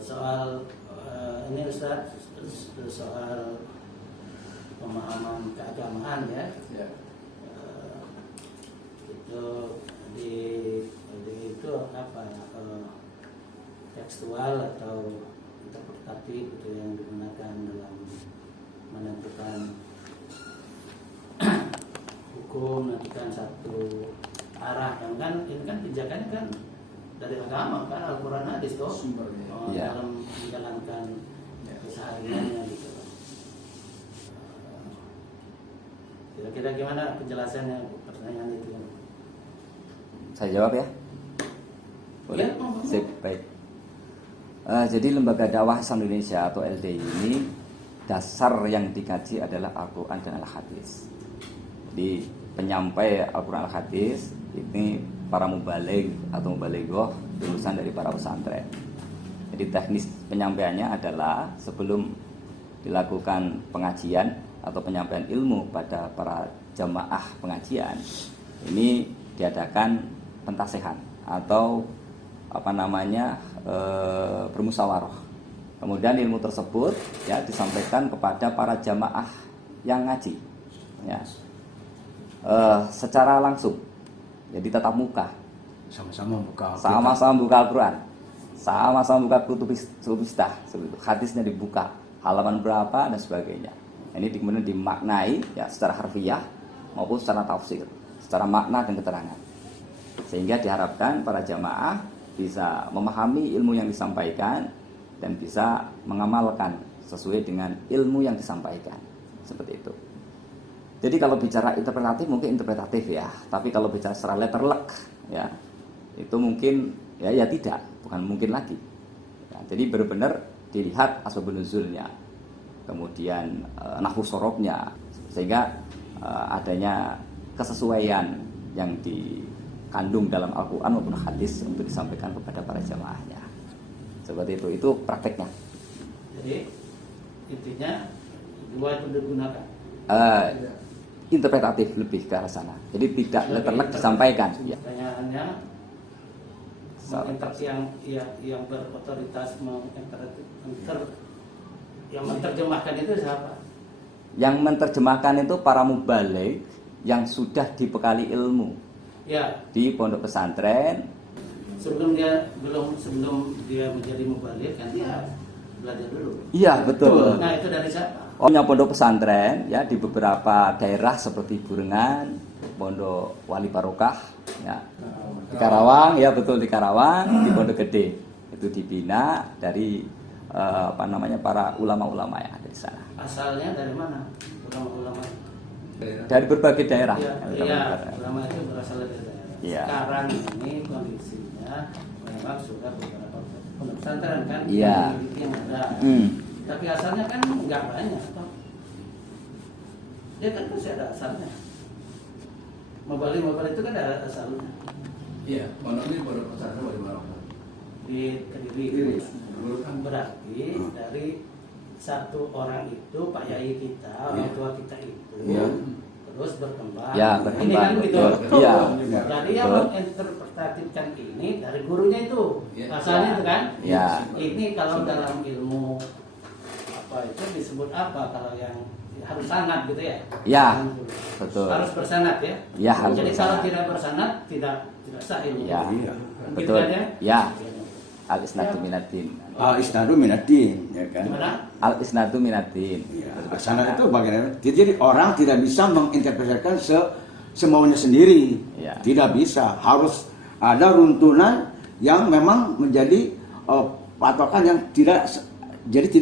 soal ini Ustaz, soal pemahaman keagamaan ya. Itu di itu apa tekstual atau interpretatif itu yang digunakan dalam menentukan hukum, menentukan satu arah. Yang kan ini kan pijakannya kan dari agama kan, Al-Quran hadis toh dalam menjalankan kesehariannya gitu. Kira-kira gimana penjelasannya pertanyaan itu? Saya jawab ya. Boleh? Ya, Sip, baik. Jadi Lembaga Dakwah Islam Indonesia atau LDI ini dasar yang dikaji adalah Al-Quran dan Al-Hadis. Jadi penyampai Al-Quran Al-Hadis ini para mubaligh atau mubalighah lulusan dari para pesantren. Jadi teknis penyampaiannya adalah sebelum dilakukan pengajian atau penyampaian ilmu pada para jamaah pengajian, ini diadakan pentasehan atau bermusyawarah. Kemudian ilmu tersebut ya disampaikan kepada para jamaah yang ngaji ya, secara langsung. Jadi tatap muka, sama-sama buka Al-Quran, sama-sama buka kutubistah, hadisnya dibuka, halaman berapa dan sebagainya. Ini kemudian dimaknai ya secara harfiah maupun secara tafsir, secara makna dan keterangan, sehingga diharapkan para jamaah bisa memahami ilmu yang disampaikan dan bisa mengamalkan sesuai dengan ilmu yang disampaikan, seperti itu. Jadi kalau bicara interpretatif mungkin interpretatif ya, tapi kalau bicara secara letterlek ya itu mungkin ya tidak, bukan mungkin lagi. Ya, jadi benar-benar dilihat asbabun nuzulnya, kemudian nahwu sorobnya, sehingga adanya kesesuaian yang dikandung dalam Al-Quran maupun hadis untuk disampaikan kepada para jamaahnya. Seperti itu prakteknya. Jadi intinya dua itu digunakan. Interpretatif lebih ke arah sana. Jadi tidak letterlek disampaikan. Ya. Pertanyaannya, yang berotoritas yang menerjemahkan itu siapa? Yang menerjemahkan itu para mubaligh yang sudah dibekali ilmu. Ya. Di pondok pesantren. Sebelum dia menjadi mubaligh kan dia belajar dulu. Iya, betul. Nah, itu dari siapa? Punya pondok pesantren ya di beberapa daerah seperti Burengan, Pondok Wali Barokah ya. Di Karawang ya, betul, di Karawang, di Pondok Gede. Itu dibina dari para ulama-ulama yang ada di sana. Asalnya dari mana ulama-ulama? Dari berbagai daerah. Iya, ulama itu berasal dari daerah. Ya. Sekarang ini kondisinya memang sudah beberapa pondok pesantren kan ya. Yang ada. Tapi asalnya kan nggak banyak toh. Dia kan masih ada asalnya. Mubaligh itu kan ada asalnya. Iya, pondok ini pondok pesantren Wali Barokah Di Kediri. Berarti dari satu orang itu Pak Yai kita, orang tua kita itu terus berkembang. Ya, Ini kan gitu. Iya. Jadi yang menginterpretatifkan ini dari gurunya itu. Asalnya itu kan. Ya. Ini kalau dalam ilmu apa itu disebut apa kalau yang harus sanad gitu ya? Ya, betul. Harus bersanad ya? Ya, harus Jadi bersanad. kalau tidak bersanad tidak sah ilmu. Ya, Gitu betul. kan ya? Ya. Al-isnadu minaddin. Al-isnadu minaddin, ya kan? Gimana? Al-isnadu minaddin. Ya, sanad itu bagaimana? Jadi orang tidak bisa menginterpretasikan semaunya sendiri. Ya. Tidak bisa, harus ada runtunan yang memang menjadi patokan yang tidak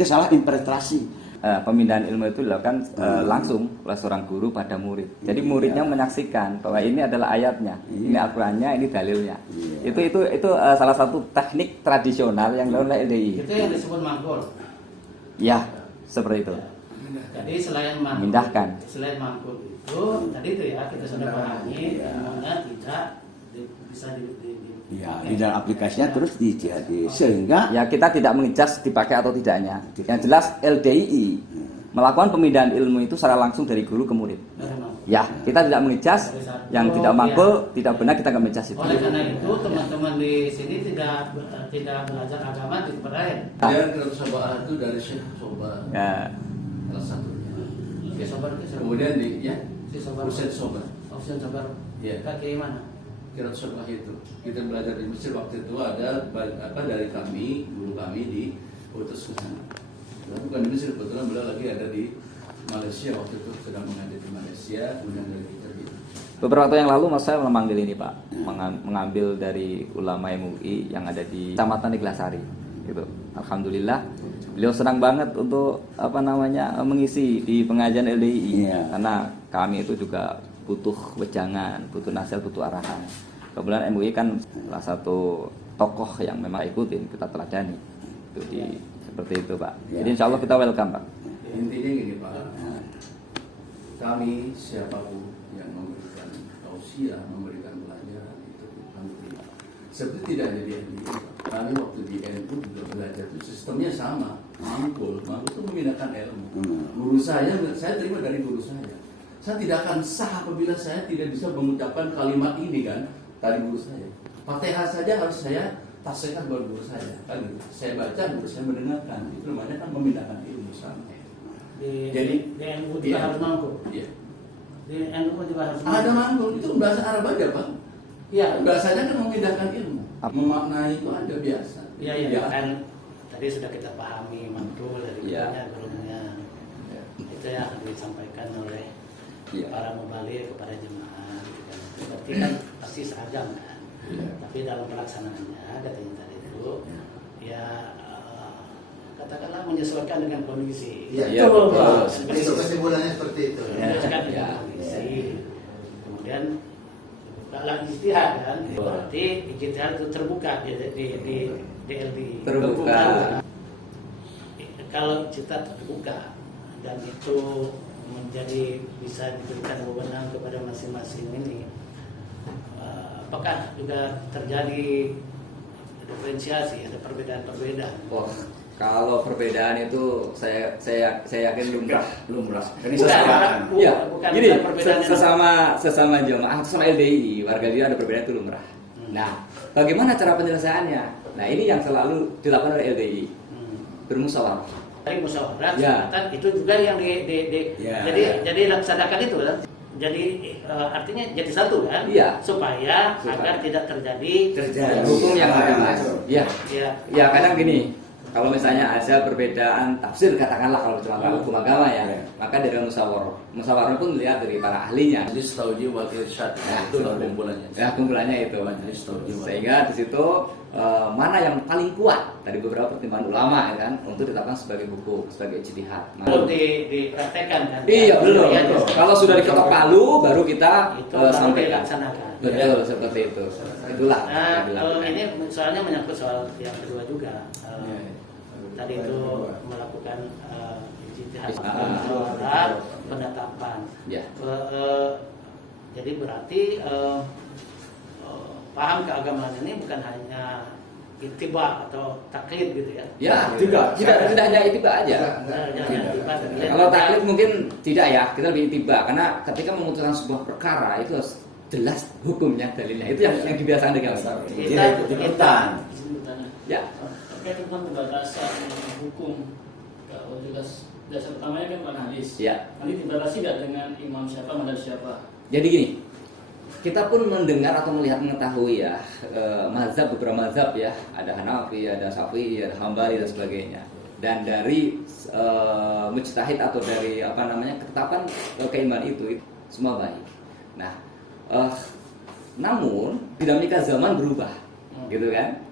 salah interpretasi. Pemindahan ilmu itu dilakukan langsung oleh seorang guru pada murid. Jadi muridnya menyaksikan bahwa ini adalah ayatnya, ini Al-Qur'annya, ini dalilnya. Itu salah satu teknik tradisional yang dilakukan oleh LDI. Itu yang disebut mangkul. Ya, seperti itu. Jadi selain mangkul, Memindahkan. Selain mangkul itu tadi itu ya kita sudah pahami ilmunya tidak bisa Ya, di dalam aplikasinya terus dijadi sehingga Ya, kita tidak mengejudge dipakai atau tidaknya. Yang jelas LDI melakukan pemindahan ilmu itu secara langsung dari guru ke murid. dari mangkul. Ya, kita tidak mengijas, yang tidak makul, tidak benar kita nggak mengijas itu. Oleh karena itu teman-teman di sini tidak belajar agama di tempat lain. Kemudian Kirat Sabah itu dari Syekh Soba, Ya, salah satunya. Si Sobar itu siapa? Kemudian di Si Sobar. Husain Soba, Opsi Sobar. Iya. Kaki mana? Kirat Sabah itu kita belajar di Mesir waktu itu ada dari kami, guru kami diutus ke sana. Tapi bukan di Mesir, kebetulan beliau lagi ada di Malaysia waktu itu, sedang mengajar di Malaysia, kemudian dari kita gitu. beberapa waktu yang lalu mas saya memanggil ini Pak, mengambil dari ulama MUI yang ada di Kecamatan Neglasari. Gitu. Alhamdulillah, beliau senang banget untuk mengisi di pengajian LDI, karena kami itu juga butuh wejangan, butuh nasihat, butuh arahan. Kebetulan MUI kan salah satu tokoh yang memang ikutin, kita teladani. Itu seperti itu Pak. Jadi insya Allah kita welcome Pak. Intinya gini Pak, kami siapapun yang memberikan tausiah, memberikan pelajaran itu kami terima. Seperti tidak ada di NU, kami waktu di NU juga belajar itu sistemnya sama, mangkul itu memindahkan ilmu. Guru saya terima dari guru saya. Saya tidak akan sah apabila saya tidak bisa mengucapkan kalimat ini kan, tadi guru saya. Fatihah saja harus saya tasihkan buat guru saya, kan gitu. Saya baca, guru saya mendengarkan, itu namanya kan memindahkan ilmu sama. Di NU juga harus mampu. Iya. Di NU pun juga harus Ada mantul, itu bahasa Arab aja Bang. Iya. Bahasanya kan memindahkan ilmu. Memaknai itu ada biasa. Iya. Kan tadi sudah kita pahami mantul dari gurunya. Ya. Itu yang akan disampaikan oleh para mubalik kepada jemaah. Gitu kan. Berarti kan pasti seragam kan. Iya. Tapi dalam pelaksanaannya katanya tadi itu ya katakanlah menyesuaikan dengan kondisi. Iya, betul. Itu kesimpulannya seperti itu. Menyesuaikan dengan kondisi. Kemudian dalam ijtihad kan, berarti ijtihad itu terbuka di DLD. Terbuka. Kalau ijtihad terbuka dan itu menjadi bisa diberikan wewenang kepada masing-masing ini, apakah juga terjadi diferensiasi, ada perbedaan-perbedaan? Oh, kalau perbedaan itu saya yakin lumrah. Ini Bukan, sesuatu. Iya, bukan gini, perbedaan yang- sesama jemaah, sesama LDI, warga dia ada perbedaan itu lumrah. Nah, bagaimana cara penyelesaiannya? Nah, ini yang selalu dilakukan oleh LDI, bermusyawarah. Dari musyawarah, Ya. kesepakatan, itu juga yang Ya. jadi laksanakan itu kan. Jadi artinya jadi satu kan, Iya. supaya agar tidak terjadi Hukum yang ada, Mas. Ya, ya, ya kadang gini. Kalau misalnya ada perbedaan tafsir, katakanlah kalau dalam hukum agama ya, maka dari musyawarah. Musyawarah pun dilihat dari para ahlinya. Majelis Tauji wal Irsyad, itu lah kumpulannya. Ya, kumpulannya itu. Majelis Tauji wal Sehingga di situ mana yang paling kuat dari beberapa pertimbangan ulama ya kan untuk ditetapkan sebagai hukum, sebagai ijtihad. belum dipraktekkan kan. Iya, belum. Ya, Belum. Kalau sudah diketok palu baru kita itu baru sampaikan. dilaksanakan. Betul, seperti itu. Itulah Nah, yang dilakukan. ini soalnya menyangkut soal yang kedua juga. Iya, Tadi itu melakukan ijtihad, Ah. musyawarah, penetapan. Ya. Jadi berarti paham keagamaan ini bukan hanya ittiba atau taklid gitu ya. Ya, tidak hanya itu aja. Jangan ittiba, taklid. Kalau taklid mungkin tidak ya, kita lebih tiba karena ketika memutuskan sebuah perkara itu harus jelas hukumnya, dalilnya. Itu yang dibiasakan dengan Kita ikutan. ya. Terkait tentang pembatasan hukum, kalau jelas dasar utamanya kan Quran hadis. Ya. Nanti dibatasi nggak dengan imam siapa, madhab siapa? Jadi gini, kita pun mendengar atau mengetahui ya mazhab, beberapa mazhab ya, ada Hanafi, ada Syafi'i, ada Hambali dan sebagainya. Dan dari mujtahid atau dari ketetapan keimanan itu semua baik. Nah, namun dinamika zaman berubah, gitu kan?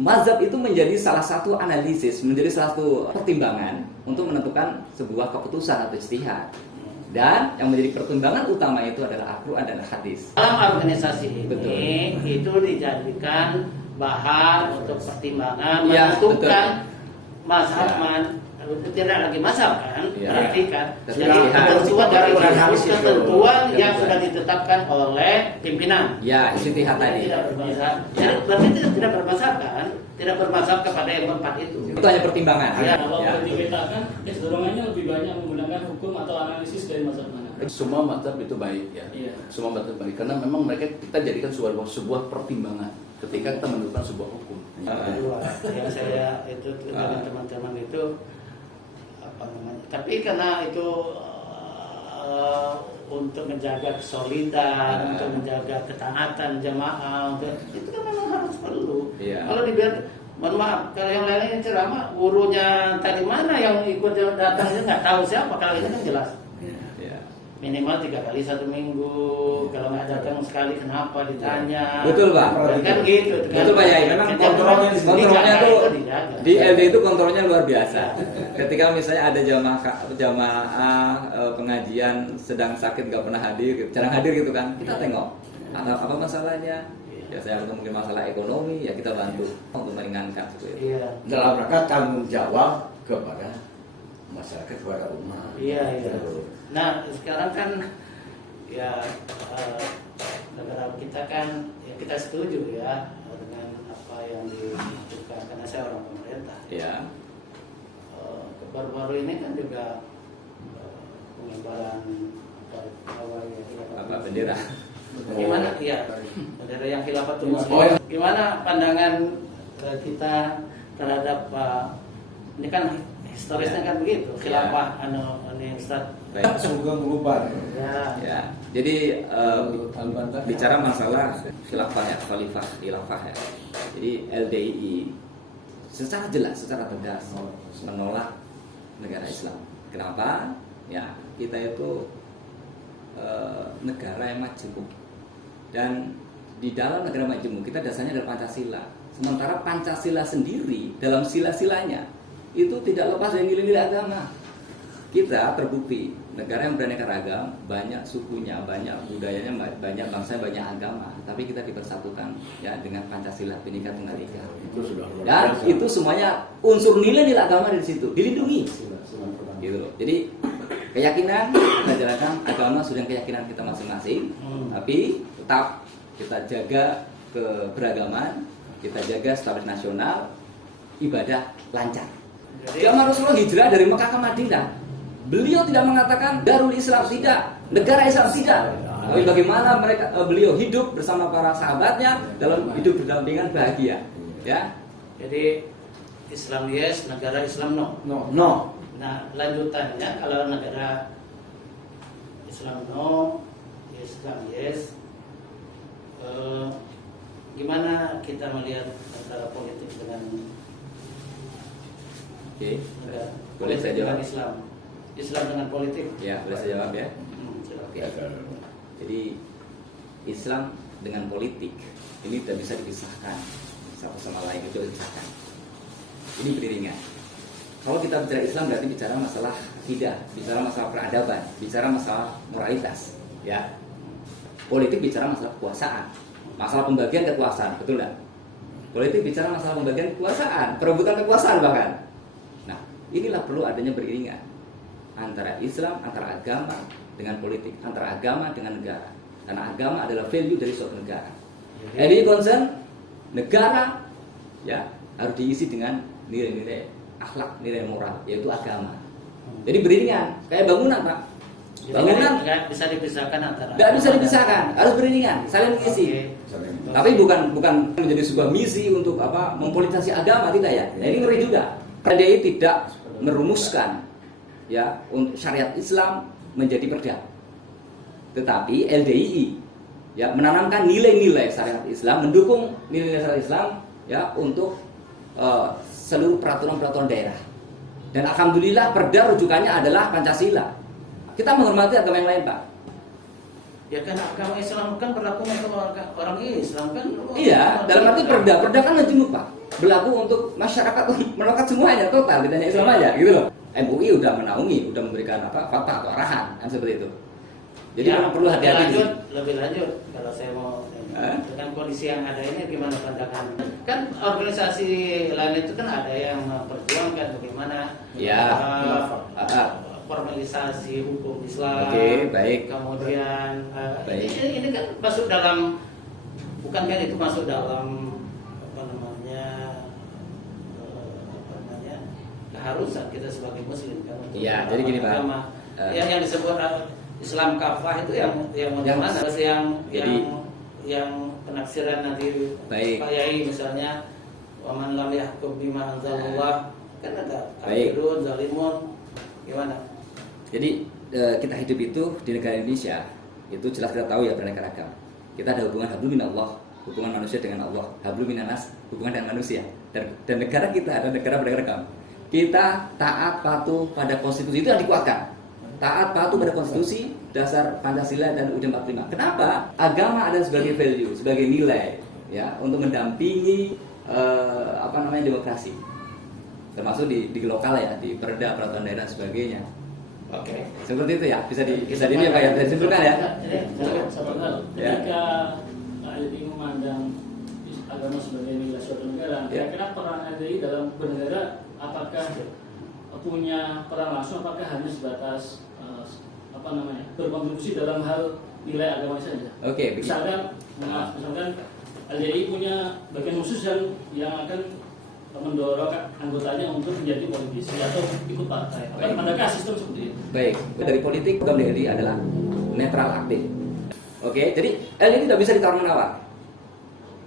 Mazhab itu menjadi salah satu analisis, menjadi salah satu pertimbangan untuk menentukan sebuah keputusan atau ijtihad. Dan yang menjadi pertimbangan utama itu adalah Al-Quran dan hadis. dalam organisasi ini Betul. itu dijadikan bahan untuk pertimbangan Ya, menentukan betul. mazhab Ya. tidak lagi mazhab kan, Ya. berarti kan Tapi jadi ijtihad. ketentuan dari Hadis itu. ketentuan yang Ketentuan. sudah ditetapkan oleh pimpinan. Ya, ijtihad tadi. Tidak bermazhab. Jadi berarti tidak bermazhab kan? Tidak bermazhab kepada yang keempat itu. Itu hanya pertimbangan. Ya. Kalau Ya. boleh dikatakan, dorongannya lebih banyak menggunakan hukum atau analisis dari mazhab mana? Semua mazhab itu baik ya. Iya. Semua mazhab baik karena memang mereka kita jadikan sebuah pertimbangan ketika kita menentukan sebuah hukum. Kedua, yang saya itu dari teman-teman itu apa namanya? Tapi karena itu untuk menjaga kesolidan, untuk menjaga ketaatan jamaah, itu kan memang harus perlu. Iya. Kalau dibiar, mohon maaf, kalau yang lainnya ceramah, gurunya tadi mana yang ikut datangnya nggak tahu siapa. Kalau ini kan jelas. Iya. Minimal 3 kali 1 minggu. Kalau nggak datang sekali kenapa ditanya. Betul, Pak. Kan gitu. Betul, Pak Yai. Memang kontrolnya tuh di LD itu kontrolnya luar biasa. Ketika misalnya ada jamaah pengajian sedang sakit nggak pernah hadir, jarang hadir gitu kan, kita tengok apa masalahnya. Ya saya mungkin masalah ekonomi, ya kita bantu untuk meringankan seperti itu. Iya. Dalam rangka tanggung jawab kepada masyarakat, kepada umat. Iya. Nah sekarang kan ya negara kita kan ya kita setuju ya dengan apa yang dilakukan karena saya orang pemerintah. Ya. Baru-baru ini kan juga pengibaran Apa bendera? Gimana? Iya, bendera yang khilafatul muslim. Oh, ya. Gimana pandangan kita terhadap ini kan historisnya kan begitu, khilafah ini Ustaz. Baik. Sugeng Lubar. Ya. Ya. Jadi bicara masalah khilafah ya, khilafah ya. Jadi LDII secara jelas, secara tegas menolak negara Islam. Kenapa? Ya, kita itu negara yang majemuk. Dan di dalam negara majemuk kita dasarnya adalah Pancasila. Sementara Pancasila sendiri dalam sila-silanya itu tidak lepas dari nilai-nilai agama. Kita terbukti negara yang beraneka ragam, banyak sukunya, banyak budayanya, banyak bangsa, banyak agama, tapi kita dipersatukan ya dengan Pancasila, Bhinneka Tunggal Ika. Itu sudah luar Dan biasa. itu semuanya unsur nilai-nilai agama di situ dilindungi. Gitu loh. Jadi keyakinan kita jalankan, agama sudah keyakinan kita masing-masing, tapi tetap kita jaga keberagaman, kita jaga stabilitas nasional, ibadah lancar. Zaman Rasulullah hijrah dari Mekah ke Madinah, beliau tidak mengatakan Darul Islam, tidak, negara Islam tidak. Tapi bagaimana beliau hidup bersama para sahabatnya dalam hidup berdampingan bahagia, ya. Jadi Islam yes, negara Islam no. No. Nah lanjutannya kalau negara Islam no, Islam yes, gimana kita melihat antara politik dengan Oke, negara, boleh saya politik jawab? dengan Islam, Islam dengan politik? Ya, boleh saya jawab ya. Silakan. Oke. Jadi Islam dengan politik ini tidak bisa dipisahkan satu sama lain, itu dipisahkan. Ini beriringan. Kalau kita bicara Islam berarti bicara masalah akidah, bicara masalah peradaban, bicara masalah moralitas, ya. Politik bicara masalah kekuasaan, masalah pembagian kekuasaan, betul nggak? Politik bicara masalah pembagian kekuasaan, perebutan kekuasaan bahkan. Nah, inilah perlu adanya beriringan antara Islam, antara agama dengan politik, antara agama dengan negara. Karena agama adalah value dari suatu negara. Jadi concern negara ya harus diisi dengan nilai-nilai akhlak, nilai moral, yaitu agama. Jadi beriringan, kayak bangunan, Pak. Bangunan nggak bisa dipisahkan antara. nggak bisa dipisahkan, harus beriringan, saling mengisi. Oke. Tapi bukan menjadi sebuah misi untuk apa mempolitisasi agama, tidak ya. Nah, ini ngeri juga. LDII tidak merumuskan ya untuk syariat Islam menjadi perda. Tetapi LDII ya menanamkan nilai-nilai syariat Islam, mendukung nilai-nilai syariat Islam ya untuk seluruh peraturan-peraturan daerah. Dan alhamdulillah perda rujukannya adalah Pancasila. Kita menghormati agama yang lain, Pak. Ya kan agama Islam kan berlaku untuk orang Islam kan. Iya, dalam arti perda kan majemuk, Pak. Berlaku untuk masyarakat melekat semuanya total, tidak hanya Islam aja, gitu loh. MUI udah menaungi, udah memberikan fatwa atau arahan kan seperti itu. Jadi ya, memang perlu hati-hati. Lebih lanjut kalau saya mau dengan kondisi yang ada ini gimana pandangan? Kan organisasi lain itu kan ada yang memperjuangkan bagaimana formalisasi hukum Islam. Oke, baik. Kemudian Baik. Ini kan masuk dalam, bukankah itu masuk dalam apa namanya keharusan kita sebagai Muslim kan? Iya, jadi gini, Pak. Agama. Yang disebut Islam kafah itu yang mana? Terus jadi- yang penafsiran nanti Baik. Pak Yai misalnya waman lam yahkum bima anzalallah kan ada Baik. kafirun, zalimun, gimana? Jadi kita hidup itu di negara Indonesia itu jelas kita tahu ya beraneka ragam. Kita ada hubungan hablum minallah, hubungan manusia dengan Allah, hablum minanas, hubungan dengan manusia. Dan negara kita ada negara beraneka ragam. Kita taat patuh pada konstitusi itu yang dikuatkan. Taat patuh pada konstitusi, dasar Pancasila dan UUD 45. Kenapa? Agama ada sebagai value, sebagai nilai ya untuk mendampingi demokrasi. Termasuk di lokal ya, di perda, peraturan daerah dan sebagainya. Oke. Seperti itu ya, bisa ini ya Pak ya, bisa disimpulkan ya. Jadi satu hal, Ya. ketika LDI memandang agama sebagai nilai suatu negara, Ya. kira-kira peran LDI dalam bernegara apakah punya peran langsung, apakah hanya sebatas berkontribusi dalam hal nilai agama saja? Oke, begitu. Misalkan LDI punya bagian khusus yang akan mendorong anggotanya untuk menjadi politisi atau ikut partai. Baik. Adakah sistem seperti itu? Baik, dari politik program LDI adalah netral aktif. Oke, jadi LDI tidak bisa ditawar-menawar.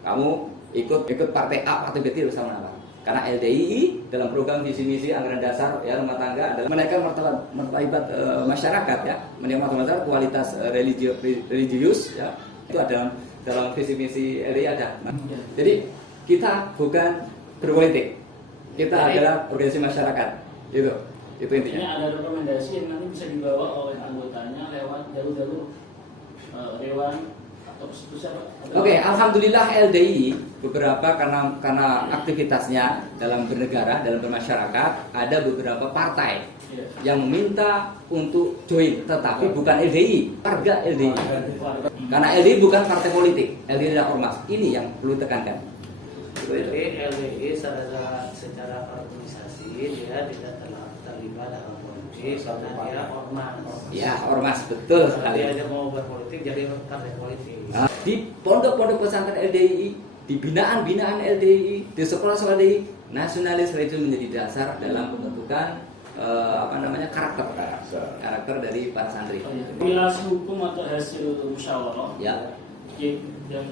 Kamu ikut partai A, partai B tidak bisa menawar. Karena LDI dalam program visi misi anggaran dasar ya rumah tangga adalah menaikkan martabat masyarakat ya, menaikkan martabat kualitas religius ya. Itu ada dalam visi misi LDI ada. Nah, jadi kita bukan berpolitik. Kita adalah organisasi masyarakat. Itu Ini intinya. ada rekomendasi yang nanti bisa dibawa oleh anggotanya lewat jalur-jalur dewan atau persekusi apa? Oke, alhamdulillah LDI beberapa karena aktivitasnya dalam bernegara, dalam bermasyarakat, ada beberapa partai Iya. yang meminta untuk join, tetapi bukan LDI, warga LDI. Karena LDI bukan partai politik, LDI adalah ormas. Ini yang perlu ditekankan. Jadi LDI secara organisasi dia tidak terlibat dalam politik karena dia ormas. Ya, ormas betul Kalau sekali. dia aja mau berpolitik jadi partai politik. Nah, di pondok-pondok pesantren LDI, di binaan-binaan LDI, di sekolah-sekolah LDI, nasionalis itu menjadi dasar dalam pembentukan karakter dari para santri. Bilas hukum atau hasil musyawarah Ya. yang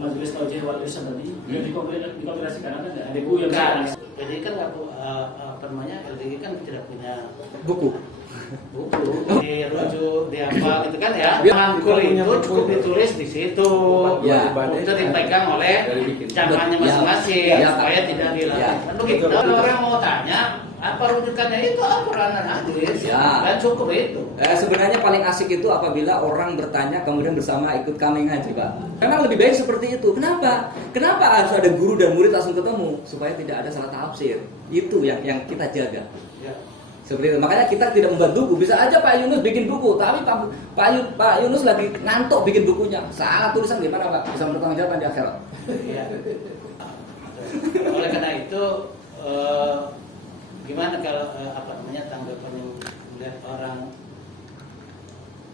majelis taujih wal irsyad tadi yang dikompilasikan ada nggak? Ada buku yang Bukan. bisa Jadi kan LDI kan tidak punya Buku. buku dirujuk di apa gitu kan ya. Ya. Mangkul itu cukup ditulis di situ. Ya. Itu dipegang oleh cabangnya Ya. masing-masing Ya. supaya tidak dilatih. Ya. Kan begitu. Kalau orang mau tanya apa rujukannya itu Al-Quran dan hadis. Ya. Dan cukup itu. Sebenarnya paling asik itu apabila orang bertanya kemudian bersama ikut kami ngaji, Pak. Memang lebih baik seperti itu. Kenapa? Kenapa harus ada guru dan murid langsung ketemu supaya tidak ada salah tafsir? Itu yang kita jaga. Ya. Seperti itu. Makanya kita tidak membuat buku. Bisa aja Pak Yunus bikin buku, tapi Pak Yunus lagi ngantuk bikin bukunya. Salah tulisan gimana Pak? Bisa bertanggung jawab di akhirat. Iya. Oleh karena itu gimana kalau tanggapan yang melihat orang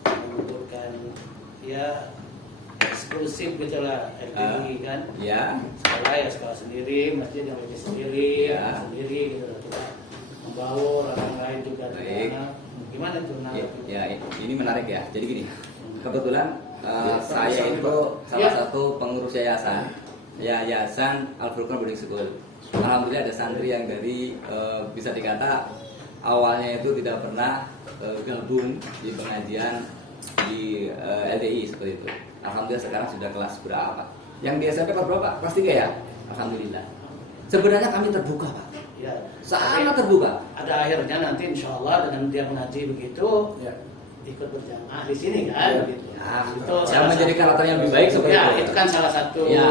menuturkan ya eksklusif gitulah LDI kan Ya. sekolah sendiri, masjid yang lebih sendiri, Ya. sendiri gitu loh. Membaur orang lain juga Baik. gimana itu Ya, ini menarik ya. Jadi gini, kebetulan saya itu salah satu pengurus yayasan Al-Furqan Boarding School. Alhamdulillah ada santri yang dari bisa dikata awalnya itu tidak pernah gabung di pengajian di LDI seperti itu. Alhamdulillah sekarang sudah kelas berapa? Yang di SMP kelas berapa? Kelas 3 ya? Alhamdulillah. Sebenarnya kami terbuka Pak. ya. Sangat terbuka. Ada akhirnya nanti insya Allah dengan dia mengaji begitu ikut berjamaah di sini kan gitu. Ya, Itu yang salah menjadi satu- karakter yang lebih baik seperti ya, itu. itu kan salah satu Ya.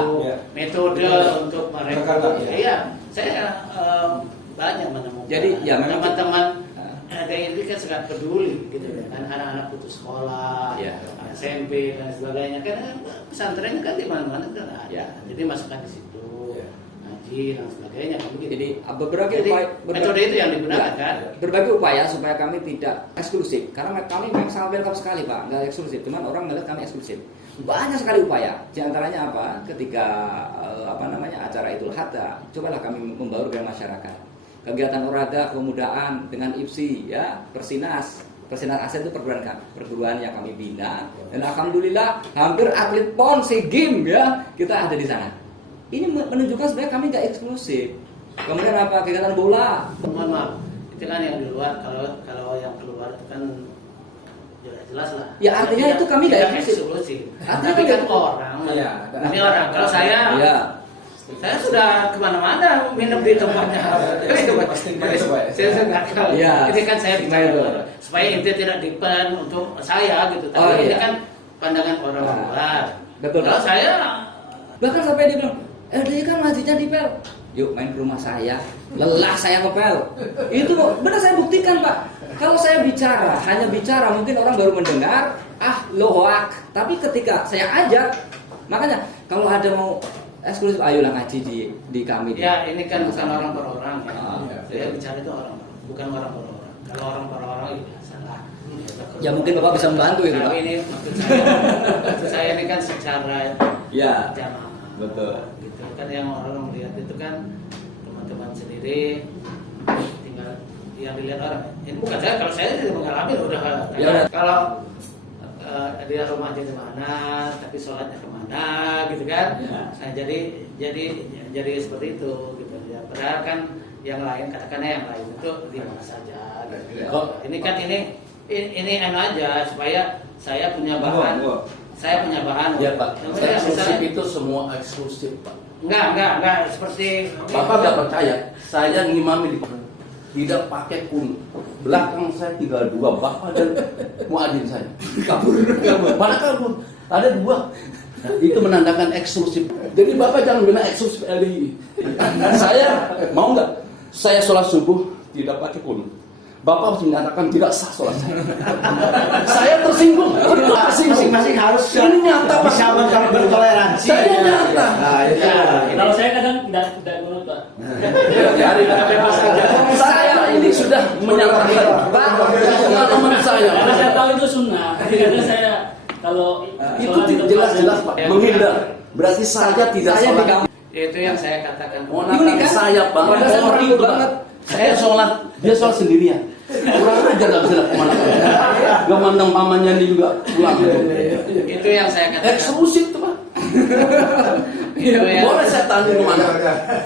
metode untuk mereka. Iya, saya banyak menemukan. Jadi, ya, memang- teman-teman ada ini kan sangat peduli gitu ya kan anak-anak putus sekolah, Ya. SMP dan sebagainya kan pesantren kan di mana-mana kan ada. Ya. Jadi masukkan di situ ngaji dan sebagainya kan begitu. Jadi berbagai Jadi, upaya, metode itu yang digunakan kan. berbagai upaya supaya kami tidak eksklusif karena kami memang sangat welcome sekali Pak, nggak eksklusif, cuman orang melihat kami eksklusif. Banyak sekali upaya, di antaranya apa? Ketika acara Idul Adha, cobalah kami membaur dengan masyarakat. Kegiatan olahraga kemudaan dengan IPSI ya, Persinas Persinar Aset itu perguruan yang kami bina, dan alhamdulillah hampir atlet PON SEA Games ya kita ada di sana. Ini menunjukkan sebenarnya kami nggak eksklusif. Kemudian apa, kegiatan bola? Mohon maaf, itu kan yang di luar. Kalau yang keluar itu kan jelas lah. Ya artinya itu kami nggak eksklusif. Artinya Tapi kan itu- orang. Iya. Ini orang. Kalau saya sudah kemana-mana minum di tempatnya. Saya nggak tahu. Iya. Ini kan saya bicara Betul. supaya inti tidak dipen untuk saya gitu. Tapi Oh, ini iya. kan pandangan orang luar. Betul, Kalau Pak. saya Bahkan sampai dia bilang, dia kan masjidnya dipel. Yuk main ke rumah saya, lelah saya ngepel. Itu benar saya buktikan Pak. Kalau saya bicara, hanya bicara mungkin orang baru mendengar, loak. Tapi ketika saya ajak, makanya kalau ada mau eksklusif, ayolah ngaji di kami. ya ini kan bukan orang per orang ya. Ah, Saya bicara itu orang, bukan orang per orang. Kalau orang per orang ya salah. Ya mungkin Bapak bisa membantu itu Pak. Tapi ini maksud saya ini kan secara Ya, jamaah. betul. Gitu kan yang orang melihat itu kan teman-teman sendiri tinggal yang dilihat orang. Ini bukan saya, kalau saya tidak mengalami udah. Ya, udah. Kalau dia rumahnya di mana, tapi sholatnya kemana, gitu kan? Ya. Nah, jadi seperti itu, gitu. Ya, padahal kan yang lain, katakanlah yang lain itu di mana saja. Gitu. Ini kan ini aja supaya saya punya bahan. Saya punya bahan. Ya Pak, Misalnya- eksklusif itu semua eksklusif Pak. Enggak seperti Bapak nggak percaya, saya ngimami di tidak pakai kun. Belakang saya tinggal 2 bapak dan muadzin saya. Kabur. Mana kabur? Ada 2. Itu menandakan eksklusif. Jadi bapak jangan bilang eksklusif LDI. Saya mau nggak? Saya sholat subuh tidak pakai kun. Bapak harus menyatakan tidak sah sholat saya. Saya tersinggung. Masing-masing harus Ini nyata Pak. bisa bertoleransi. Saya nyata. Nah, itu. Kalau saya kadang tidak menurut Pak. Saya ini sudah menyatakan pengalaman saya. Karena saya tahu itu sunnah. Jadi kadang saya kalau Itu sholat di tempat jelas-jelas Pak, menghindar. Berarti saya tidak Saya di sholat. kampung. itu yang saya katakan. Ponakan kan? saya Pak, Padahal saya orang rindu itu, Pak. banget. Saya sholat, dia sholat sendirian. Kurang aja nggak bisa kemana-mana. Gak mandang pamannya ini juga pulang. Itu yang saya katakan. Eksklusif tuh Pak. Itu yang Boleh saya tanya kemana?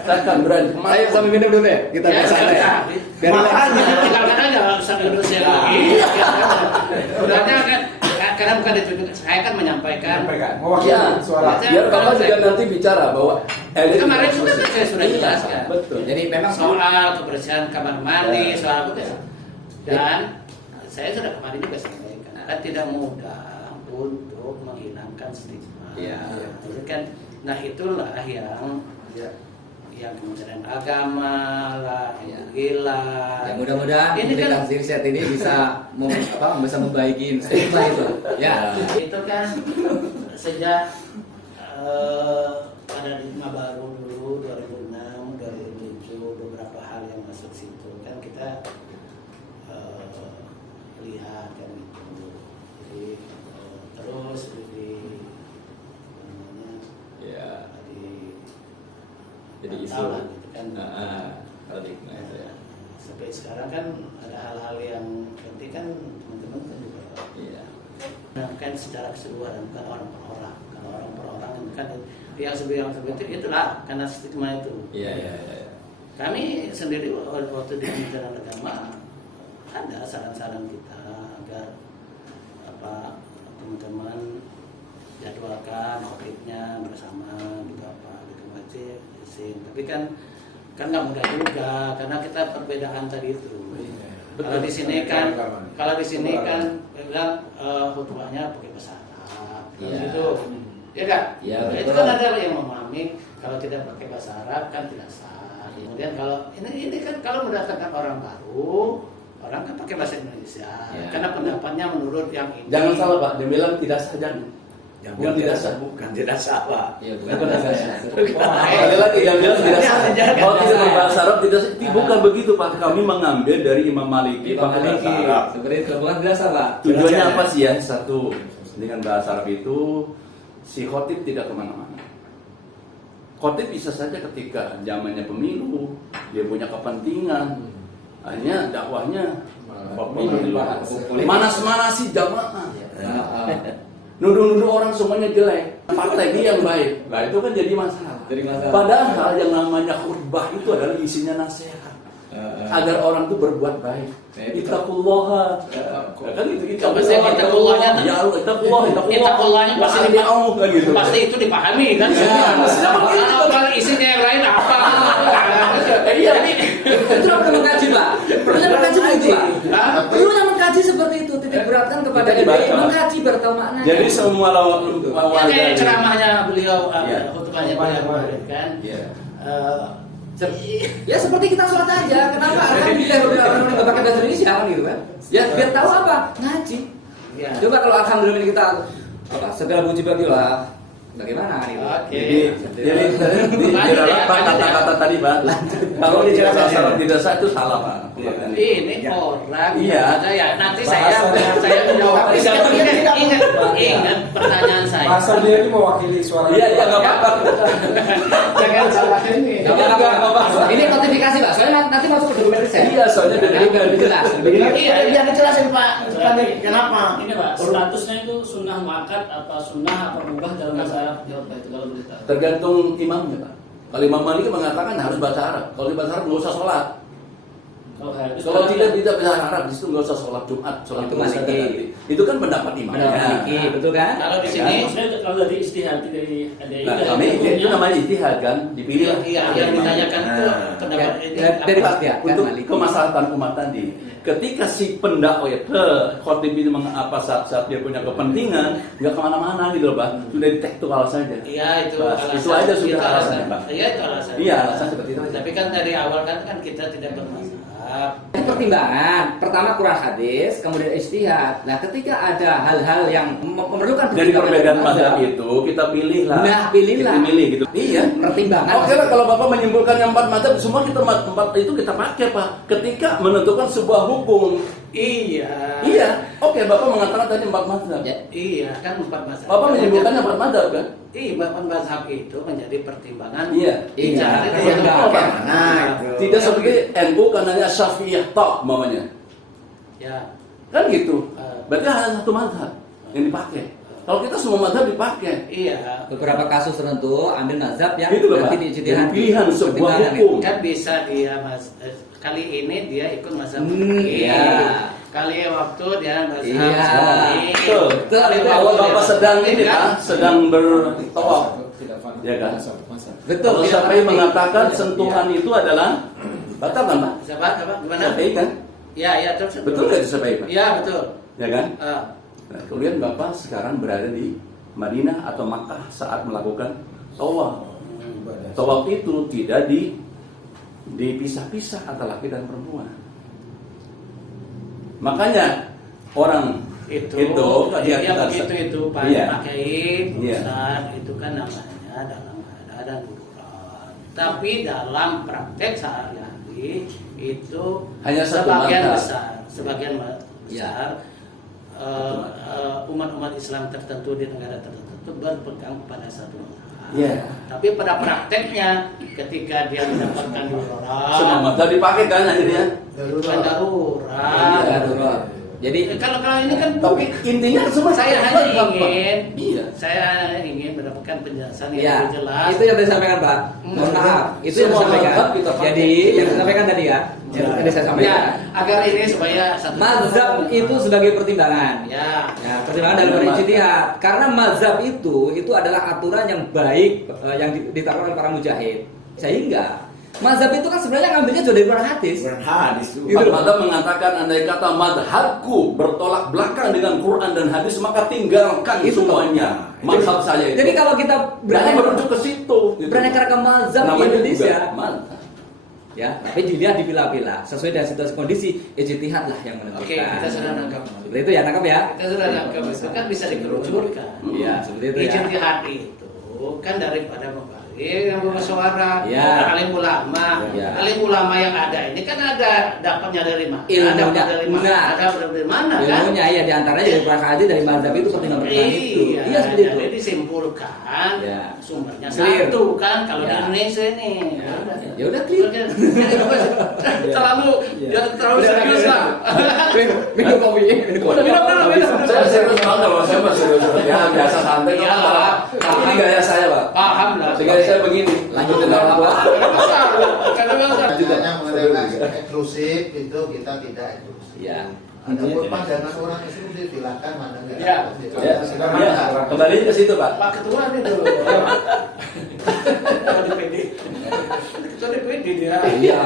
Saya akan berani kemana. Ayo sambil minum dulu ya, kita ya, santai. biar Makanya. tinggalkan aja urusan Indonesia lagi. Udahnya kan karena bukan ditunjukkan, saya kan menyampaikan. Ya, suara. biar Bapak juga nanti bicara bahwa elit Kemarin itu sudah eksklusif. saya sudah Iya, jelaskan. Betul. Jadi memang Soal kebersihan kamar mandi, soal apa ya. Dan saya sudah kemarin juga sampaikan, kan tidak mudah untuk menghilangkan stigma. Iya. Jadi kan, nah itulah yang Kementerian Agama lah, yang gila. ya mudah-mudahan Ini kan- publikasi riset ini bisa bisa membaiki stigma itu. Ya. Itu kan sejak pada baru dulu 2006, 2007 beberapa hal yang masuk situ kan kita lihat kan gitu. Jadi terus di namanya Ya. Jadi pantau isu. lah gitu kan. Paradigma itu ya. Sampai sekarang kan ada hal-hal yang penting kan teman-teman kan juga Iya. kan secara keseluruhan bukan orang per orang. Kalau orang per orang kan yang seperti itulah karena stigma itu. Iya. Kami sendiri waktu di Kementerian Agama ada saran-saran kita agar teman-teman jadwalkan khotibnya bersama gitu gitu wajib izin. Tapi kan nggak mudah juga karena kita perbedaan tadi itu. Kalau di sini kan bilang khutbahnya pakai bahasa Arab, Iya. gitu. Ya kan? Iya, Nah, itu betul. kan ada yang memahami kalau tidak pakai bahasa Arab kan tidak sah. Kemudian kalau ini kan kalau mendatangkan orang baru, orang kan pakai bahasa Indonesia. Iya. Karena pendapatnya menurut yang ini. Jangan salah Pak, dia bilang tidak sah jangan. Yang tidak sah. bukan tidak salah. Iya, Bukan tidak sah. Wah, Sekali lagi yang bilang tidak sah. Kalau tidak sah. berbahasa Arab tidak sah. Bukan begitu Pak. Kami mengambil dari Imam Maliki Imam pakai bahasa Maliki. Arab. Seperti itu bukan biasa Pak. Tujuannya apa sih ya? Satu, dengan bahasa Arab itu si khotib tidak kemana-mana. Khotib bisa saja ketika zamannya pemilu dia punya kepentingan Akhirnya dakwahnya Politik. manas-manasi jamaah. Nuduh-nuduh orang semuanya jelek. Partai dia yang baik. Nah itu kan jadi masalah. Padahal yang namanya khutbah itu adalah isinya nasihat. Agar orang itu berbuat baik. Ittaqullaha. Kan itu Ittaqullahnya ya Allah, Ittaqullahnya pasti itu dipahami kan. Kalau isinya yang lain apa? Iya. Itu apa mengkaji, Pak? Perlunya mengkaji itu, Pak. Perlunya mengkaji seperti itu, titik beratkan kepada DPI, mengkaji bertahu makna. Jadi semua warga Kayak ceramahnya beliau, khutbahnya beliau kan. Ya seperti kita sholat aja. Kenapa? Alhamdulillah orang nggak pakai bahasa Indonesia kan gitu kan? Ya biar tahu apa? Ngaji. Ya. Coba kalau alhamdulillah kita apa? Segala puji bagilah. Bagaimana kan itu? Jadi diralat Pak kata-kata tadi Pak. Kalau dijelaskan tidak sah itu salah Pak. Ini orang Iya. ya nanti saya menjawab. Ingat pertanyaan saya. Masa dia ini mewakili suara. Iya nggak apa-apa. Jangan salah ini. Nggak apa-apa. Ini notifikasi Pak. Soalnya nanti masuk ke dokumen riset. Iya soalnya dari jelas. Iya, Biar dijelasin Pak. Kenapa? Ini Pak, statusnya itu sunnah muakkad apa sunnah apa mubah dalam bahasa Arab? Jawab Pak itu kalau boleh tahu. tergantung imamnya Pak. Kalau Imam Malik mengatakan harus baca Arab. Kalau di bahasa Arab nggak usah sholat. Kalau tidak bisa Arab, di situ nggak usah sholat Jumat, sholat Itu Jumat Maliki. nanti. Itu kan pendapat imam. Benar Maliki, betul kan? Kalau di sini maksudnya kalau dari istihad dari ADI Nah, kami itu namanya ijtihad kan, dipilih lah. Iya, yang ditanyakan itu pendapat ini. Dari Istihad kan Untuk Maliki. kemaslahatan umat tadi. Ketika si pendakwah khotib itu mengapa saat dia punya kepentingan nggak kemana-mana gitu loh Pak, sudah ditekstual saja. Iya itu Bas, alasan. itu aja sudah Itu alasannya Pak. Iya itu alasan. Iya alasan seperti itu aja. Tapi kan dari awal kan kita tidak bermasalah. Itu pertimbangan. Pertama Quran hadis, kemudian ijtihad. Nah, ketika ada hal-hal yang memerlukan Dari perbedaan mazhab, mazhab itu kita pilihlah. Nah, pilihlah. Kita pilih gitu. Iya. pertimbangan. Oke lah kalau Bapak menyimpulkan yang 4 mazhab semua kita 4 itu kita pakai Pak. Ketika menentukan sebuah hukum. Iya. Iya. Oke Bapak mengatakan tadi 4 mazhab. Ya. Iya kan 4 mazhab. Bapak menyimpulkannya 4 mazhab kan? Iya, 4 mazhab itu menjadi pertimbangan. Iya. Ijtihad itu Iya, yang iya. apa? Nah, itu. Tidak seperti NU karenanya Syafi'iyah tok mamanya. Ya. Kan gitu. Berarti hanya satu mazhab yang dipakai. Kalau kita semua mazhab dipakai. Iya. Beberapa kasus tertentu ambil mazhab yang Itu loh Pak. berarti Jadi diijtihad. pilihan sebuah Pertimbangan hukum. Kan bisa dia kali ini dia ikut mazhab Iya. Kali waktu dia mazhab Iya. Syafi'i. Betul. Kali Kalau waktu Bapak dia- sedang ini kan? Pak, sedang bertawaf. Ya kan? Betul. Kalau tidak Syafi'i fanatik. mengatakan sentuhan itu adalah batal kan Pak? Siapa? Gimana? Syafi'i kan? Ya, ya terus. Betul nggak di Syafi'i Pak? Iya, betul. Ya kan? Ah. Nah, kemudian Bapak sekarang berada di Madinah atau Makkah saat melakukan tawaf. Tawaf itu tidak dipisah-pisah antara laki dan perempuan. Makanya orang itu dia yang kita- begitu itu Pak Iya. pakai Iya. Ustaz itu kan namanya dalam ada dan Quran. Tapi dalam praktek sehari-hari itu Hanya satu sebagian mazhab. besar, sebagian Ya. besar umat-umat Islam tertentu di negara tertentu berpegang pada satu mazhab. Iya. Tapi pada prakteknya ketika dia mendapatkan semua darurat, mazhab dipakai kan akhirnya. bukan darurat. Iya, darurat. Jadi Kalau ini kan Tapi intinya semua saya hanya ingin Iya. saya ingin mendapatkan penjelasan yang ya, lebih jelas. itu yang tadi disampaikan Pak. Mohon maaf, itu yang Semua disampaikan. mazhab kita pakai. Jadi yang disampaikan tadi ya, yang tadi saya Ya, sampaikan. agar ini supaya satu Mazhab itu sebagai pertimbangan. ya. Ya, pertimbangan dalam berijtihad. Karena mazhab itu adalah aturan yang baik yang diterapkan oleh para mujahid. Sehingga mazhab itu kan sebenarnya ngambilnya juga dari Quran hadis. Quran hadis. Gitu loh. Madhab mengatakan andai kata madhabku bertolak belakang dengan Quran dan hadis maka tinggalkan Itu semuanya. Madhab saya itu. Jadi kalau kita berani merujuk ke situ. Gitu. beraneka ragam mazhab di Namanya Indonesia, juga madhab. ya, tapi dilihat dipilah-pilah sesuai dengan situasi kondisi, ijtihad lah yang menentukan. Oke, kita sudah nangkap. Seperti itu ya, nangkap ya. Kita sudah nangkap itu kan bisa dikerucutkan. Iya, seperti itu ya. Ijtihad itu kan daripada membalik yang bersuara, Ya. alim ulama, Ya. alim ulama yang ada ini kan ada dapatnya dari mana? Ilmunya. Dapat dari mana? Nah. Ada dari mana kan? Ilmunya ya diantaranya dari Quran hadis, dari mazhab itu pertimbangan itu. Iya seperti itu. Jadi disimpulkan Ya. sumbernya Clear. satu kan kalau di Ya. Indonesia ini. Ya udah clear. Terlalu ya. terlalu serius lah. Minum kopi. Minum kopi. Saya serius banget loh, saya mah serius. Ya biasa santai Iya, kok, Pak. Ini gaya saya, Pak. Paham lah. Gaya saya begini. Lanjutin apa? Hanya mengenai eksklusif itu kita tidak eksklusif. Ya. Adapun pandangan orang eksklusif silakan mana enggak. Ya. Ya, kembali ke situ, Pak. Pak Ketua nih dulu. Ketua DPD. Ketua DPD dia. Iya.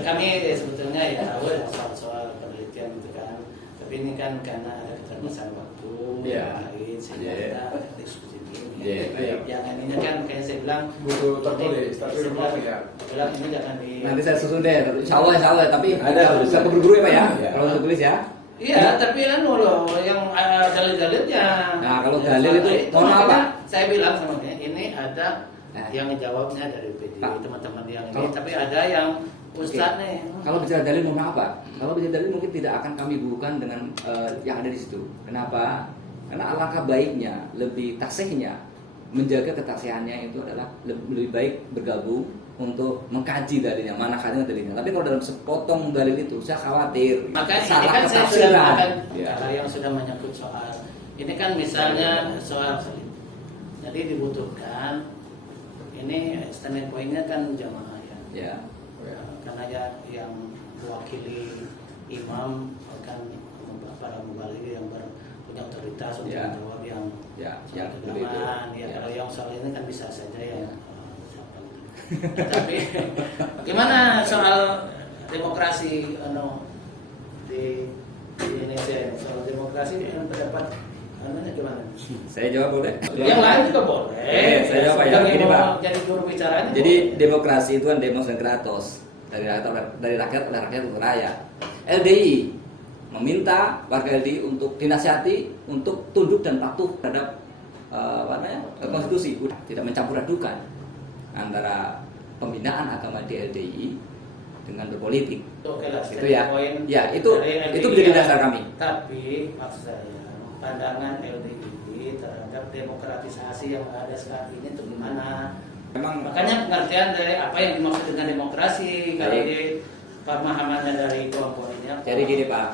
Kami sebetulnya ya tahu ya soal penelitian itu kan. Tapi ini kan karena ada keterbatasan waktu, Iya. lain sehingga Iya. kita diskusi ini. Iya. Yang ini kan kayak saya bilang Butuh tertulis, tapi saya belum ya. bilang ini jangan di. Nanti saya susun deh. Insya Allah. Tapi Ada tulisan. saya keburu-buru ya Pak ya. Iya. Kalau untuk tulis ya. Iya, tapi anu loh, yang dalil-dalilnya. Nah, kalau Ya, dalil soal itu, mohon maaf, makanya Pak. Saya bilang sama dia, ini ada Nah. yang ngejawabnya dari PD, Pak. teman-teman yang ini, Kalau- tapi ada yang ustadz nih. Kalau bicara dalil mohon maaf Pak. Kalau bicara dalil mungkin tidak akan kami bukan dengan yang ada di situ. Kenapa? Karena alangkah baiknya, lebih tasihnya menjaga ketaksihannya itu adalah lebih baik bergabung untuk mengkaji dalilnya, mana dalilnya. Tapi kalau dalam sepotong dalil itu saya khawatir Makanya ini salah kan saya sudah ketafsiran. makan Ya. kalau yang sudah menyangkut soal ini kan misalnya soal jadi dibutuhkan ini standing pointnya kan jamaah ya. Ya. Karena ya yang mewakili imam kan para mubalik yang punya otoritas untuk Ya. menjawab yang Ya, soal begitu. keagamaan. Ya, Ya. kalau yang soal ini kan bisa saja ya. Ya. Siapa gitu. Tapi gimana soal demokrasi di Indonesia ini? Soal demokrasi yang pendapat anunya gimana? Saya jawab boleh? Yang lain juga boleh. Saya jawab ya. Sebagai Gini, mau Pak. jadi juru bicaranya. Jadi boleh. demokrasi itu kan demos dan kratos dari rakyat oleh rakyat untuk rakyat. LDI meminta warga LDI untuk dinasihati untuk tunduk dan patuh terhadap konstitusi, tidak mencampur adukan antara pembinaan agama di LDI dengan berpolitik. Oke lah, Itu ya. poin Ya, itu dari LDI menjadi ya. dasar kami. Tapi maksud saya pandangan LDI terhadap demokratisasi yang ada saat ini itu gimana? Memang Makanya pengertian dari apa yang dimaksud dengan demokrasi kalau Baik. di pemahamannya dari kelompok ini. jadi gini Pak,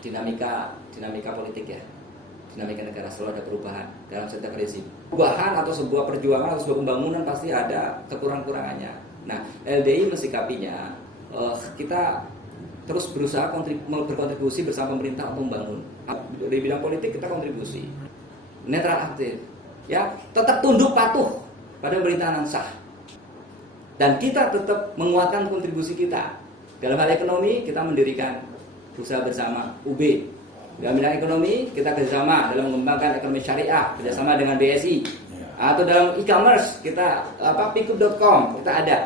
dinamika politik ya, dinamika negara selalu ada perubahan dalam setiap prinsip. Perubahan atau sebuah perjuangan atau sebuah pembangunan pasti ada kekurangan-kurangannya. Nah, LDI mensikapinya kita terus berusaha berkontribusi bersama pemerintah untuk membangun. Di bidang politik kita kontribusi, netral aktif, ya, tetap tunduk patuh pada pemerintahan yang sah. Dan kita tetap menguatkan kontribusi kita. Dalam hal ekonomi kita mendirikan usaha bersama UB. Dalam bidang ekonomi kita kerjasama dalam mengembangkan ekonomi syariah kerjasama dengan BSI. Atau dalam e-commerce kita pikup.com kita ada.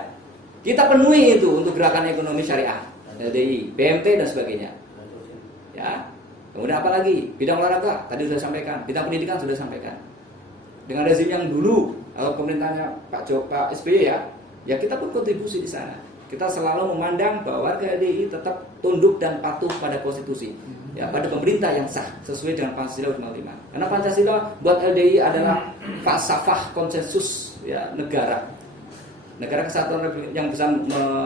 Kita penuhi itu untuk gerakan ekonomi syariah, LDI, BMT dan sebagainya. Ya. Kemudian apa lagi? Bidang olahraga tadi sudah sampaikan, bidang pendidikan sudah sampaikan. Dengan rezim yang dulu atau pemerintahnya Pak SBY ya kita pun kontribusi di sana. Kita selalu memandang bahwa warga LDI tetap tunduk dan patuh pada konstitusi, ya, pada pemerintah yang sah sesuai dengan Pancasila 45. Karena Pancasila buat LDI adalah falsafah konsensus ya negara kesatuan yang bisa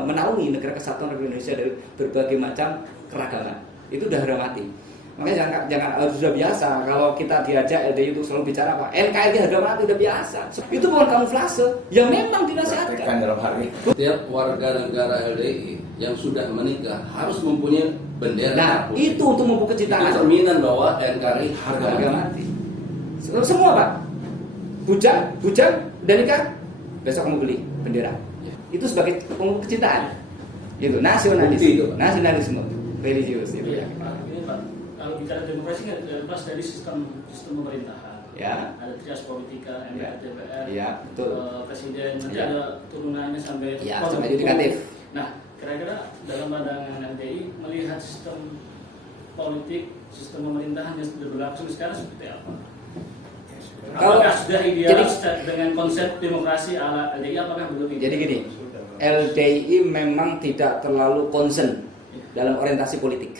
menaungi negara kesatuan Republik Indonesia dari berbagai macam keragaman. Itu udah mati. Makanya jangan sudah biasa kalau kita diajak LDI itu selalu bicara apa? NKRI harga mati udah biasa. Itu bukan kamuflase, yang memang dinasihatkan. dalam hal ini. Setiap warga negara LDI yang sudah menikah harus mempunyai bendera. Nah, merah itu putih. untuk memupuk Itu kecintaan. cerminan bahwa NKRI harga Harga mati. mati. Semua Pak. Bujang dan nikah besok kamu beli bendera. Itu sebagai pemupuk kecintaan. Itu nasionalisme, nasionalisme religius itu ya. Pak, ini Pak, kalau bicara demokrasi kan lepas dari sistem pemerintahan. Ya. Ada trias politika, MPR, DPR, Ya, betul. presiden, nanti Ya. ada turunannya sampai Ya, sampai yudikatif. Nah, kira-kira dalam pandangan LDI melihat sistem politik, sistem pemerintahan yang sudah berlangsung sekarang seperti apa? Kalau- Apakah sudah ideal jadi- dengan konsep demokrasi ala LDI? Apakah belum ideal? Jadi gini, LDI memang tidak terlalu concern dalam orientasi politik.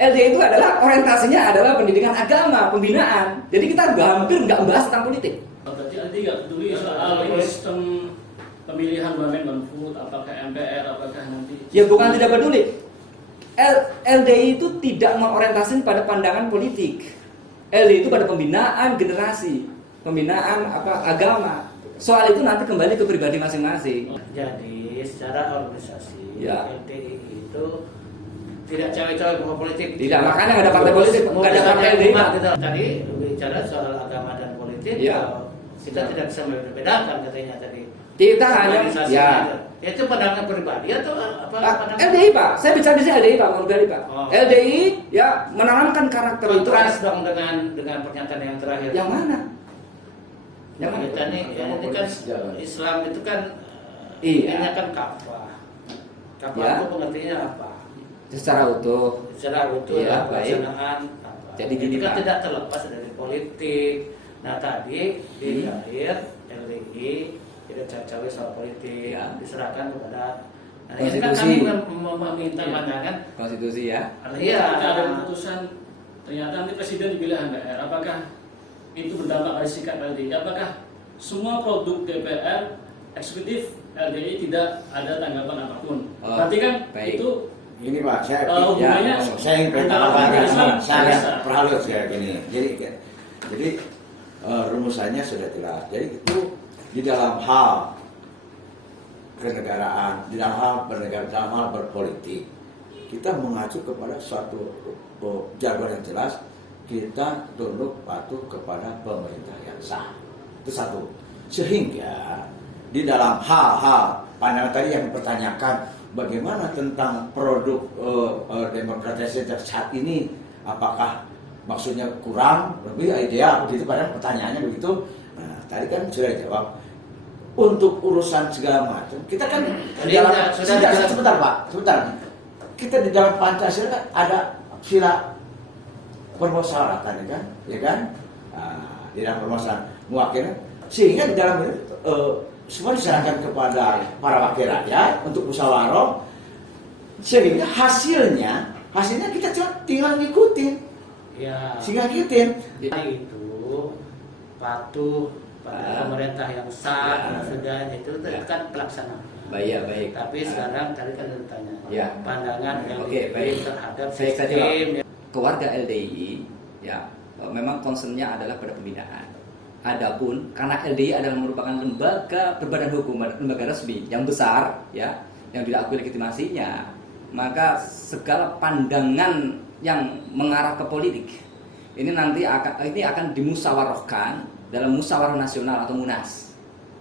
LDI itu adalah orientasinya adalah pendidikan agama, pembinaan. Jadi kita hampir nggak membahas tentang politik. Berarti LDI nggak peduli soal sistem pemilihan Wamen Manfud, apakah MPR, apakah nanti Ya bukan tidak peduli. LDI itu tidak mengorientasi pada pandangan politik. LDI itu pada pembinaan generasi, pembinaan agama. Soal itu nanti kembali ke pribadi masing-masing. Jadi secara organisasi Ya. LDI itu tidak cawe-cawe ke politik. Tidak, makanya nggak ada partai politik, nggak ada partai LDI. umat gitu. Tadi bicara soal agama dan politik, Ya. kita tidak bisa membedakan katanya tadi. Kita hanya Organisasi ya. itu pandangan pribadi atau apa? pandangan- LDI Pak, saya bicara di sini LDI Pak, bukan pribadi Pak. Oh. LDI ya menanamkan karakter itu. Kontras dong dengan pernyataan yang terakhir. Yang mana? Yang mana? Kita nih, ini kan Islam itu kan Iya. ini kan kafah. Kafah Ya. itu pengertiannya apa? Secara utuh. Secara utuh Iya, lah, baik. pelaksanaan apa. Jadi gini, itu kan Pak. tidak terlepas dari politik. Nah tadi di akhir LDI tidak cawe-cawe soal politik, Ya. diserahkan kepada. Nah, ini kan Konstitusi. kami meminta Iya. pandangan. Konstitusi ya. Iya. ketika ada keputusan ternyata nanti presiden dipilih MPR, apakah itu berdampak pada sikap LDI? Apakah semua produk DPR eksekutif LDI tidak ada tanggapan apapun? Oh, Berarti kan baik. itu Ini Pak, saya hubungannya saya ingin antara bertanya Islam saya biasa. perhalus ya gini. Jadi rumusannya sudah jelas. Jadi itu di dalam hal kenegaraan, di dalam hal bernegara, dalam hal berpolitik, kita mengacu kepada suatu jargon yang jelas. Kita tunduk patuh kepada pemerintah yang sah. Itu satu. Sehingga di dalam hal-hal pandangan tadi yang dipertanyakan bagaimana tentang produk demokratisasi saat ini, apakah maksudnya kurang, lebih ideal begitu, padahal pertanyaannya begitu. Nah, tadi kan sudah dijawab. Untuk urusan segala macam, kita kan Tadi sudah- sebentar Pak, sebentar. Kita di dalam Pancasila kan ada sila permusyawaratan ya kan? Nah, di dalam permusyawaratan mewakili, sehingga di dalam itu semua diserahkan kepada para wakil rakyat untuk musyawarah, sehingga hasilnya kita cuma tinggal ngikutin, Ya. sehingga ngikutin. Itu patuh pada pemerintah yang sah, Ya. sudah itu Ya. kan pelaksanaan. Baik. Tapi sekarang tadi kan ditanya Ya. pandangan yang Oke, baik. terhadap Baik, saya sistem. keluarga LDI ya memang concernnya adalah pada pembinaan. Adapun karena LDI adalah merupakan lembaga berbadan hukum, lembaga resmi yang besar ya, yang diakui legitimasinya, maka segala pandangan yang mengarah ke politik ini nanti akan dimusyawarahkan dalam musyawarah nasional atau Munas.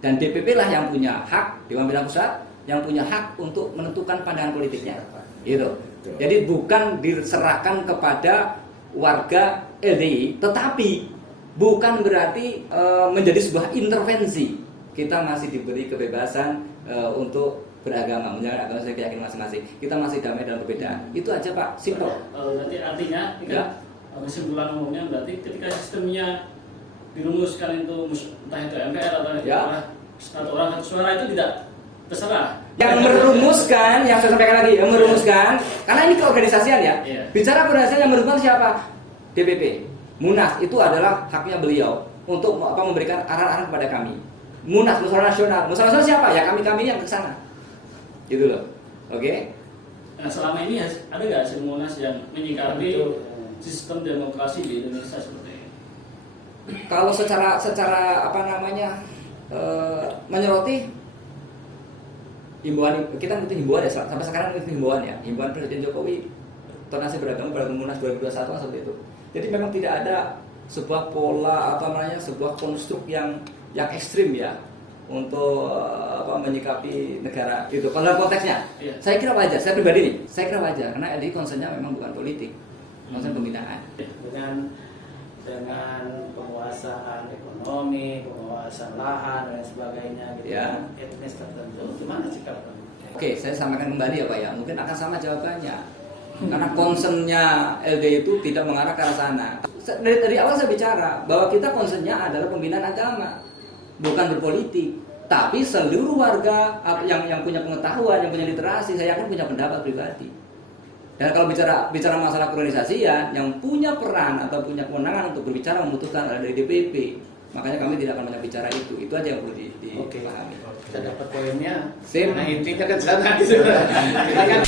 Dan DPP lah yang punya hak, Dewan Pimpinan Pusat yang punya hak untuk menentukan pandangan politiknya. Gitu. Jadi bukan diserahkan kepada warga LDI, tetapi bukan berarti menjadi sebuah intervensi. Kita masih diberi kebebasan untuk beragama, menjalankan agama sesuai keyakinan masing-masing. Kita masih damai dalam perbedaan. Itu aja Pak, simple. berarti artinya ini Ya. kan kesimpulan umumnya berarti ketika sistemnya dirumuskan itu entah itu MPR atau Ya. satu orang satu suara itu tidak terserah. Yang merumuskan, yang saya sampaikan lagi, yang merumuskan, karena ini keorganisasian ya. Iya. Bicara keorganisasian yang merumuskan siapa? DPP. Munas itu adalah haknya beliau untuk memberikan arahan-arahan kepada kami. Munas, musyawarah nasional. Musyawarah nasional siapa? Ya kami yang ke sana. Gitu loh. Oke? Nah selama ini ada nggak hasil Munas yang menyikapi Betul. sistem demokrasi di Indonesia seperti ini? Kalau secara menyoroti himbauan, kita ngikutin himbauan ya, sampai sekarang ngikutin himbauan ya, himbauan Presiden Jokowi tonasi beragama pada Munas 2021 seperti itu. Jadi memang tidak ada sebuah pola atau sebuah konstruk yang ekstrim ya untuk menyikapi negara itu. Kalau dalam konteksnya, Iya. saya kira wajar. Saya pribadi nih, saya kira wajar karena LDI concernnya memang bukan politik, concern pembinaan. dengan penguasaan ekonomi, penguasaan lahan dan sebagainya gitu Ya. kan, etnis tertentu, gimana sikap kamu? Oke, saya sampaikan kembali ya Pak ya, mungkin akan sama jawabannya. Karena concernnya LDI itu tidak mengarah ke arah sana. Dari awal saya bicara bahwa kita concernnya adalah pembinaan agama, bukan berpolitik. Tapi seluruh warga yang punya pengetahuan, yang punya literasi, saya yakin punya pendapat pribadi. Dan kalau bicara masalah organisasi ya, yang punya peran atau punya kewenangan untuk berbicara memutuskan adalah dari DPP. Makanya kami tidak akan banyak bicara itu. Itu aja yang perlu Oke. dipahami. Kita dapat poinnya. Sip. Nah intinya kan sana gitu. Kita kan